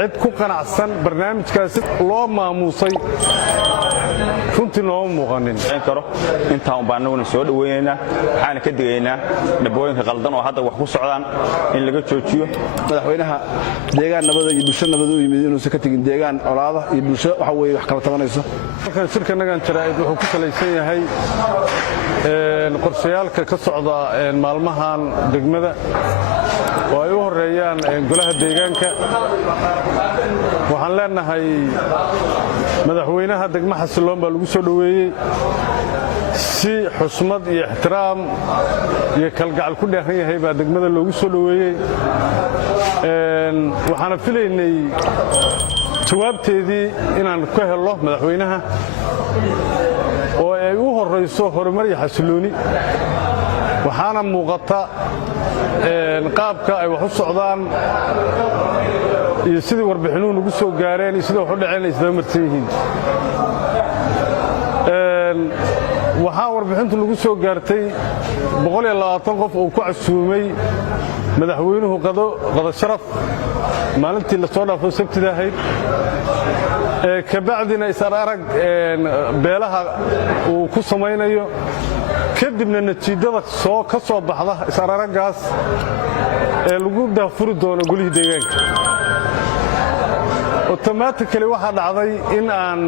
cid ku qanacsan barnaamijkaasi loo maamusay runtii nooma muuqanin karo intaan baanaguna soo dhaweynaa waxaan ka digaynaa dhabooyinka qaldan oo hadda wax ku socdaan in laga joojiyo madaxweynaha deegaan nabada iyo bulsho nabad u yimid inuu ka tagin deegaan colaada iyo bulsho waxa weeye wax kala tabanayso marka shirkanagan jaraa'id wuxuu ku salaysan yahay qorshayaalka ka socda maalmahan degmada oo ay u horeeyaan golaha deegaanka waxaan leenahay madaxweynaha degmo xasiloon baa lagu soo dhaweeyey si xushmad iyo ixtiraam iyo kalgacal ku dheehan yahay baa degmada loogu soo dhaweeyey waxaana filaynay jawaabteedii inaan ka helo madaxweynaha oo ay u horayso horumar iyo xasilooni waxaana muuqata qaabka ay wax u socdaan iyo sidii warbixinuhu nagu soo gaareen iyo sidii wax u dhaceen ay isdaba marsan yihiin waxaa warbixintu lagu soo gaartay qof uu ku casuumay madaxweynuhu qado sharaf maalintii la soo dhaafo sabtida ahayd kabacdina is-ararag beelaha uu ku samaynayo kadibna natiijada ka soo baxda is-araragaas ee lagu daafuri doono golihii deegaanka otomaatikali waxaa dhacday in aan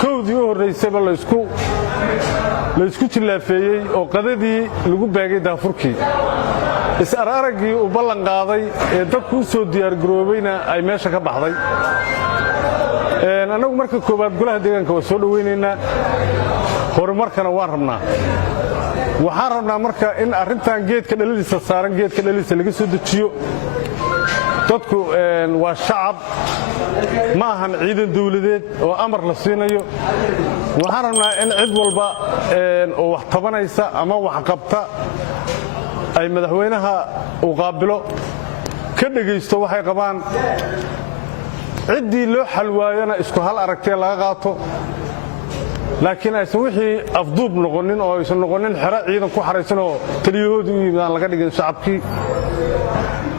kowdii u horraysayba laysku jillaafeeyey oo qadadii lagu baagay daafurkii is-araraggii uu ballan qaaday ee dadku u soo diyaargaroobayna ay meesha ka baxday annagu marka koowaad golaha deegaanka waa soo dhowaynaynaa horumarkana waan rabnaa waxaan rabnaa marka in arrintan geedka dhaladiisa saaran geedka dhaladiisa laga soo dejiyo dadku waa shacab ma ahan ciidan dawladeed oo amar la siinayo waxaan rabnaa in cid walba oo wax tabanaysa ama wax qabta ay madaxweynaha uu qaabilo ka dhegaysto waxay qabaan ciddii loo xalwaayona isku hal aragtee laga qaato laakiin aysan wixii afduub noqonin oo aysan noqonin xero ciidan ku xaraysan oo taliyahoodii u yimid aan laga dhigin shacabkii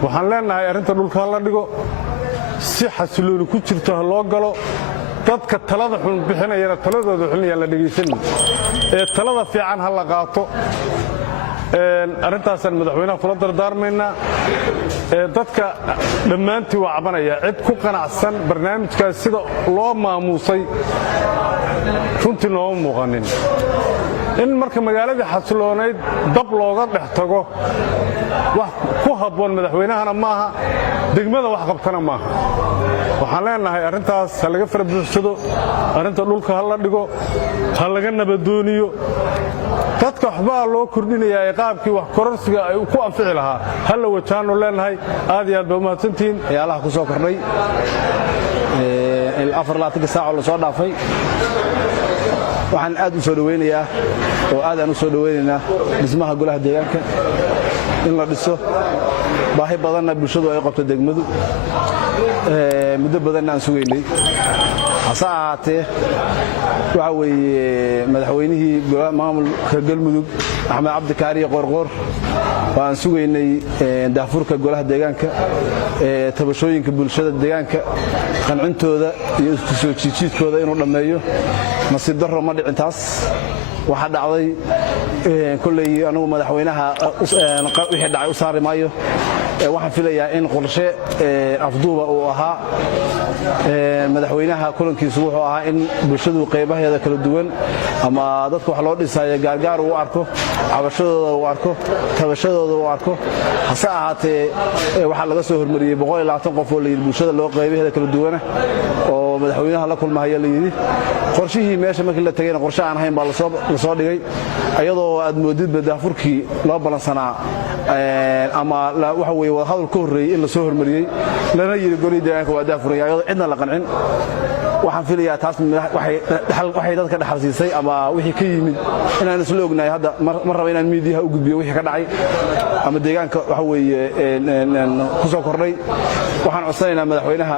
waxaan leenahay arrinta dhulka ha la dhigo si xasilooni ku jirto ha loo galo dadka talada xun bixinayana taladooda xun yaan la dhegaysanin ee talada fiican ha la qaato arrintaasaan madaxweynaha kula dardaarmaynaa dadka dhammaantii waa cabanaya cid ku qanacsan barnaamijkaas sida loo maamuusay runtii nooma muuqanin in marka magaaladii xasiloonayd dab looga dhex tago wax ku habboon madaxweynahana maaha degmada wax qabtana maaha waxaan leenahay arrintaas ha laga fara buuxsado arrinta dhulka ha la dhigo ha laga nabadooniyo dadka waxbaa loo kordhinayaa ee qaabkii wax kororsiga ay ku anfici lahaa ha la wajahannu leenahay aad iyo aad baa umahadsantihiin waxyaalaha ku soo kordhay saacoo la soo dhaafay waxaan aad u soo dhawaynayaa oo aadaan u soo dhawaynaynaa dhismaha golaha deegaanka in la dhiso baahi badanna bulshadu ay qabto degmadu muddo badanna aan sugaynay hase ahaatee waxa weeye madaxweynihii maamulka galmudug axmed cabdi kaariye qoorqoor waan sugaynay daafurka golaha deegaanka tabashooyinka bulshada deegaanka qancintooda iyo isku soo jiijiidkooda inuu dhammeeyo nasiib darro ma dhicin taas waxaa dhacday kolley anigu madaxweynaha wixii dhacay u saari maayo waxaan filayaa in qorshe afduuba uu ahaa madaxweynaha kulankiisu wuxuu ahaa in bulshadu qaybaheeda kala duwan ama dadka wax loo dhisaayo gaargaar uu arko cabashadooda uu arko tabashadooda uu arko hase ahaatee waxaa laga soo hormariyey qof oo layidhi bulshada loo qaybaheeda kala duwana oo madaxweynaha la kulmahaya layidhi qorshihii meesha markii la tegayna qorshe aan ahayn baa la soo dhigay ayadoo aad moodidba daafurkii loo balansanaa ama waxa weye wadahadal ka horreeyey in la soo hormariyey lana yidhi golihii deegaanka waa daafuraya ayadoo cidna la qancin waxaan filayaa taas waxay dadka dhaxal siisay ama wixii ka yimid inaan isla ognahay hadda ma raba inaan miidiyaha u gudbiyo wixii ka dhacay ama deegaanka waxa weeye ku soo kordhay waxaan codsanaynaa madaxweynaha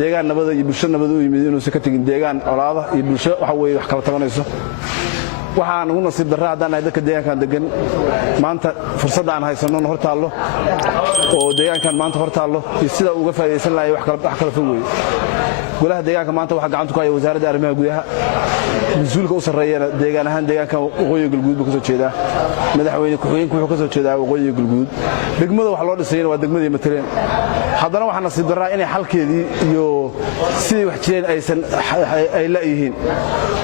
deegaan nabada iyo bulsho nabad u yimid inuusan ka tegin deegaan colaada iyo bulsho waxa weeye wax kala tabanayso waxaan ugu nasiib darraa haddaan nahay dadka deegaankan degan maanta fursadda aan haysanno hor taallo oo deegaankan maanta hor taallo iyo sida uga faa'iidaysan lahayo wax kala fog weeye golaha deegaanka maanta waxaa gacanta ku haya wasaaradda arrimaha gudaha mas-uulka u sarreeyana deegaan ahaan deegaankan waqooyiga galguud buu ka soo jeedaa madaxweyne ku-xigeenku wuxuu ka soo jeedaa waqooyiga galguud degmada wax loo dhisayna waa degmadii mataleen haddana waxaa nasiib darraa inay xalkeedii iyo sidii wax jireen ay la'yihiin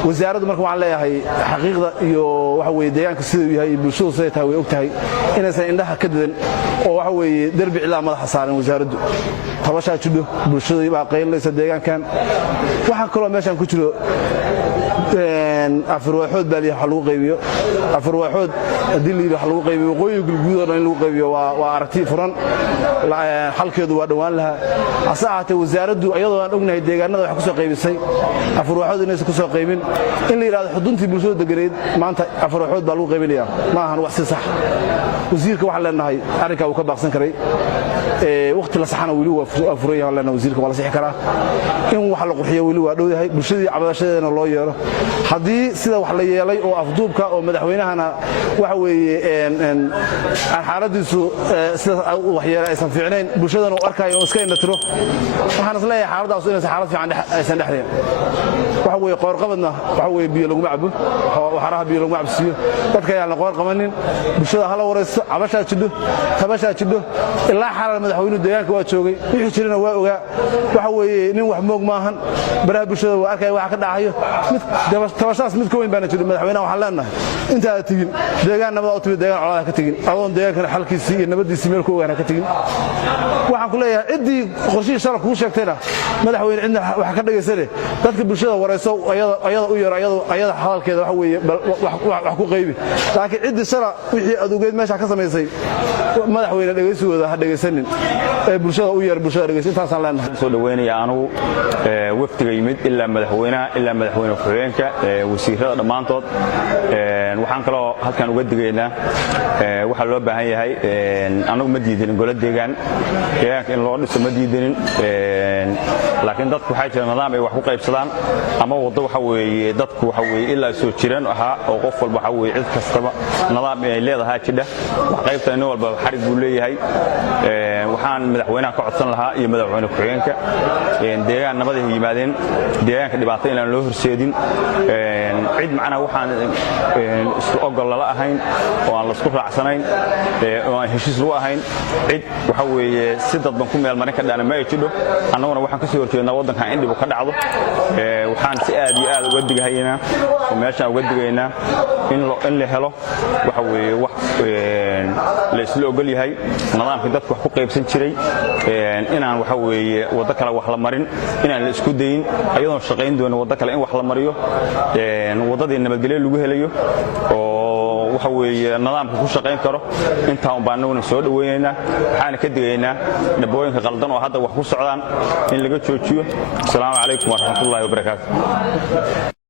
wasaaraddu marka waxaan leeyahay xaqiiqda iyo waxa weeye deegaanka siduu yahay iyo bulshadu siday tahay way og tahay inaysan indhaha ka dadan oo waxa weeye derbi cilaa madaxa saaran wasaaraddu tabashaa jidho bulshadii baa qaylinaysa deegaankan waxaa kaloo meeshaan ku jiro afurwaaxood baa liyahay wax lagu qaybiyo afurwaaxood haddii la yidhi wax lagu qaybiyo waqooyiga galguud oo dhan in lagu qaybiyo waa aragti furan xalkeedu waa dhowaan lahaa hase ahaatee wasaaraddu iyadoo aan ognahay deegaanada wax ku soo qaybisay afurwaaxood inaysan ku soo qaybin in la yidhahdo xuduntii bulshada deganeed maanta afurwaaxood baa lagu qaybinaya ma ahan wax si sax wasiirka waxaan leenahay arrinkaa wuu ka baaqsan karay waqti la saxana weli waa furan yahay leenahay wasiirka waa la sixi karaa in wax la qurxiyo weli waa dhow yahay bulshadii cabadashadeena loo yeero haddii sida wax la yeelay oo afduubka oo madaxweynahana waxa weeye aan xaaladiisu sida wax yeelay aysan fiicnayn bulshadana uu arkayo oo iska indhatiro waxaan is leeyahay xaaladdaas inaysan xaalad fiican aysan dhexdeen waxa weeye qoorqabadna waxa weeye biyo laguma cabo waxaraha biyo laguma cabsiiyo dadka ayaan la qoor qabanin bulshada hala waraysto cabashaa jidho tabashaa jidho ilaa xalal madaxweynuhu deegaanka waa joogay wixii jirana waa ogaa waxa weeye nin wax moog maahan baraha bulshada waa arkaya waxa ka dhacayo tabashaas mid ka weyn baana jiro madaxweynaha waxaan leenahay intaada tegin deegaan nabada u timid deegaan colaada ka tegin adoon deegaankana xalkiisii iyo nabadiisii meel ku ogaana ka tegin waxaan ku leeyahay ciddii qorshihii shalay kuu sheegtayna madaxweyne cidna wax ka dhagaysane dadka bulshada warayso ayada u yeero ayada hadalkeeda waxa weeye wax ku qaybi laakiin ciddii shala wixii aad ogeed meesha ka samaysay madaxweyne dhagaysigooda ha dhagaysanin ee bulshada u yeer bulshada dhagaysa intaasaan leenahay soo dhaweynaya anugu waftiga yimid ilaa madaxweynaha ilaa madaxweyne ku-xigeenka wasiirada dhammaantood waxaan kaloo halkan uga digaynaa waxaa loo baahan yahay anagu ma diidinin golo deegaanka in loo dhiso ma diidinin laakiin dadku waxaa jira nidaam ay wax ku qaybsadaan ama waddo waxa weeye dadku waxa weeye ilaa soo jireen ahaa oo qof walba waxa weeye cid kastaba nidaam ay leedahay jidha wax qaybta nin walba xarig buu leeyahay waxaan madaxweynaha ka codsan lahaa iyo madaxweyne ku-xigeenka deegaan nabada ay yimaadeen deegaanka dhibaato inaan loo horseedin cid macnaha waxaan isku ogol lala ahayn oo aan la isku raacsanayn oo aan heshiis lagu ahayn cid waxa weeye si dadban ku meel marin ka dhaana ma ay jidho annaguna waxaan ka soo horjeednaa waddankan in dhibu ka dhacdo waxaan si aad iyo aad uga digahaynaa oo meeshaan uga digaynaa in la helo waxa weeye wax la isla ogol yahay nidaamkii dadku wax ku qaybsan jiray inaan waxa weeye waddo kale wax la marin inaan la isku dayin ayadoon shaqayn doonin waddo kale in wax la mariyo waddadii nabadgelyo lagu helayo oo waxa weeye nidaamka ku shaqayn karo intaa un baan annaguna soo dhaweynaynaa waxaana ka digaynaa dhabooyinka qaldan oo hadda wax ku socdaan in laga joojiyo asalaamu calaykum waraxmatullaahi wabarakaatu